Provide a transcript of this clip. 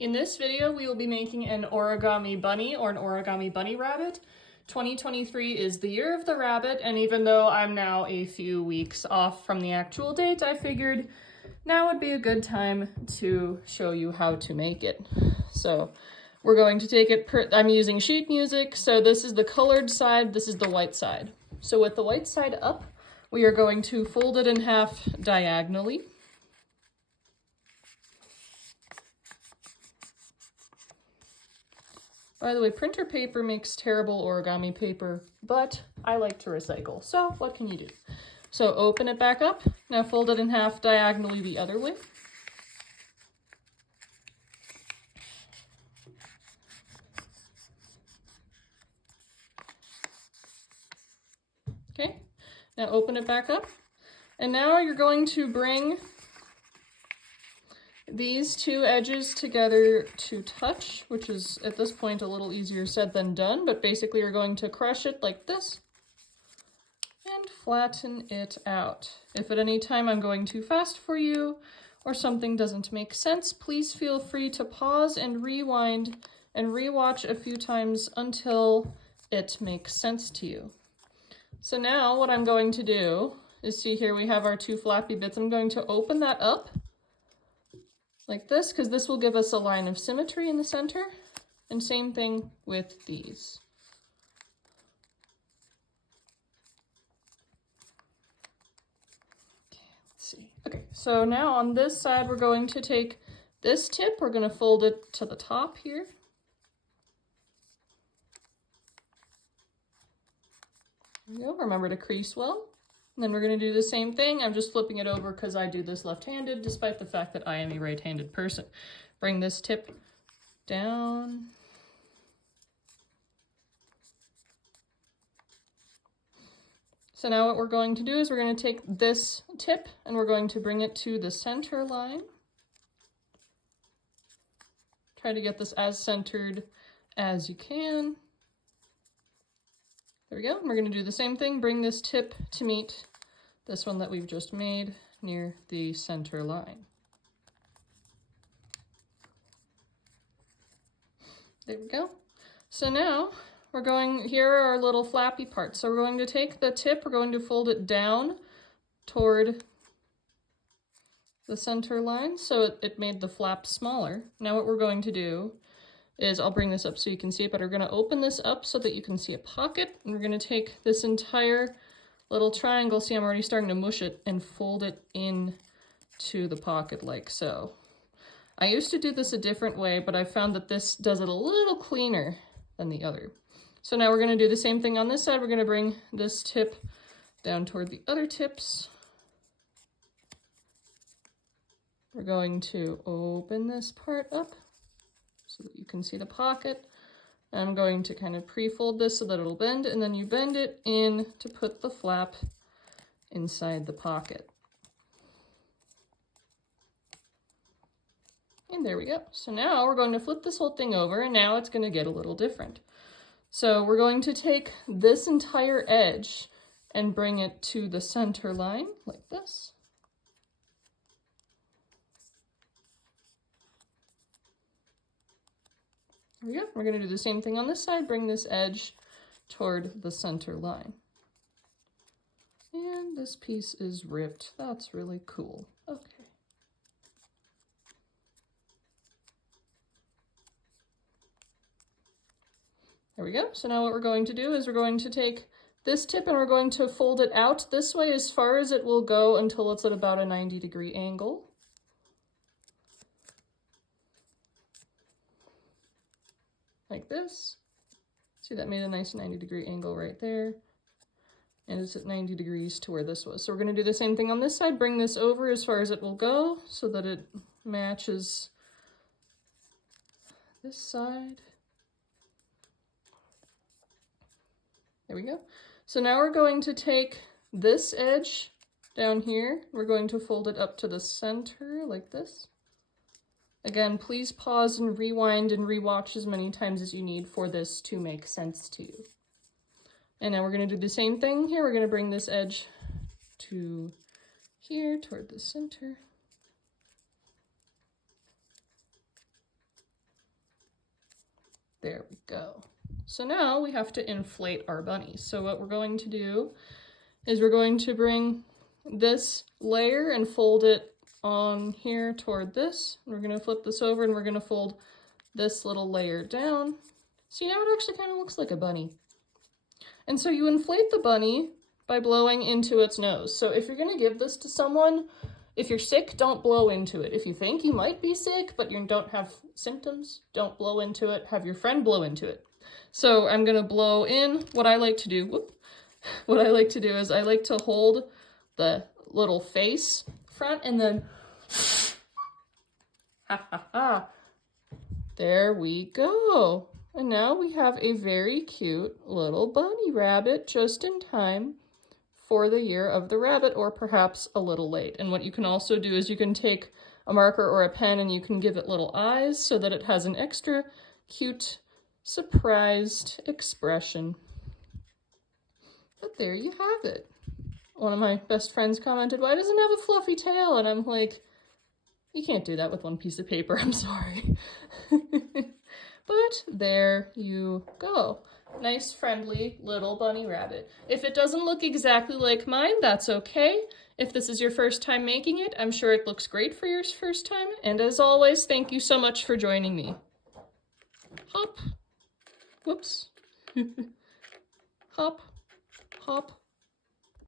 In this video, we will be making an origami bunny or an origami bunny rabbit. 2023 is the year of the rabbit, and even though I'm now a few weeks off from the actual date, I figured now would be a good time to show you how to make it. So we're going to take it, I'm using sheet music, so this is the colored side, this is the white side. So with the white side up, we are going to fold it in half diagonally. By the way, printer paper makes terrible origami paper, but I like to recycle, so what can you do? So open it back up, now fold it in half diagonally the other way. Okay, now open it back up, and now you're going to bring these two edges together to touch, which is at this point a little easier said than done, but basically you're going to crush it like this and flatten it out. If at any time I'm going too fast for you or something doesn't make sense, please feel free to pause and rewind and rewatch a few times until it makes sense to you. So now what I'm going to do is, see here we have our two flappy bits. I'm going to open that up like this, because this will give us a line of symmetry in the center, and same thing with these. Okay, let's see. Okay, so now on this side, we're going to take this tip, we're going to fold it to the top here. There we go, remember to crease well. And then we're going to do the same thing. I'm just flipping it over because I do this left-handed, despite the fact that I am a right-handed person. Bring this tip down. So now what we're going to do is we're going to take this tip and we're going to bring it to the center line. Try to get this as centered as you can. There we go. We're going to do the same thing. Bring this tip to meet this one that we've just made near the center line. There we go. So now we're going, here are our little flappy parts. So we're going to take the tip, we're going to fold it down toward the center line so it made the flap smaller. Now what we're going to do is, I'll bring this up so you can see it, but we're going to open this up so that you can see a pocket, and we're going to take this entire little triangle, see I'm already starting to mush it, and fold it in to the pocket like so. I used to do this a different way, but I found that this does it a little cleaner than the other. So now we're going to do the same thing on this side. We're going to bring this tip down toward the other tips. We're going to open this part up so that you can see the pocket. I'm going to kind of pre-fold this so that it'll bend, and then you bend it in to put the flap inside the pocket. And there we go. So now we're going to flip this whole thing over, and now it's going to get a little different. So we're going to take this entire edge and bring it to the center line like this. There we go. We're going to do the same thing on this side, bring this edge toward the center line. And this piece is ripped. That's really cool. Okay. There we go. So now what we're going to do is we're going to take this tip and we're going to fold it out this way as far as it will go until it's at about a 90-degree angle. Like this. See, that made a nice 90-degree angle right there. And it's at 90 degrees to where this was. So we're going to do the same thing on this side, bring this over as far as it will go so that it matches this side. There we go. So now we're going to take this edge down here. We're going to fold it up to the center like this. Again, please pause and rewind and rewatch as many times as you need for this to make sense to you. And now we're going to do the same thing here. We're going to bring this edge to here toward the center. There we go. So now we have to inflate our bunny. So what we're going to do is we're going to bring this layer and fold it on here toward this. We're going to flip this over and we're going to fold this little layer down. See, now it actually kind of looks like a bunny. And so you inflate the bunny by blowing into its nose. So if you're going to give this to someone, if you're sick, don't blow into it. If you think you might be sick, but you don't have symptoms, don't blow into it. Have your friend blow into it. So I'm going to blow in. What I like to do, what I like to do is I like to hold the little face front and then, ha ha ha, there we go. And now we have a very cute little bunny rabbit just in time for the year of the rabbit, or perhaps a little late. And what you can also do is you can take a marker or a pen and you can give it little eyes so that it has an extra cute, surprised expression. But there you have it. One of my best friends commented, "Why doesn't it have a fluffy tail?" And I'm like, you can't do that with one piece of paper, I'm sorry. But there you go. Nice, friendly little bunny rabbit. If it doesn't look exactly like mine, that's okay. If this is your first time making it, I'm sure it looks great for your first time. And as always, thank you so much for joining me. Hop. Whoops. Hop. Hop.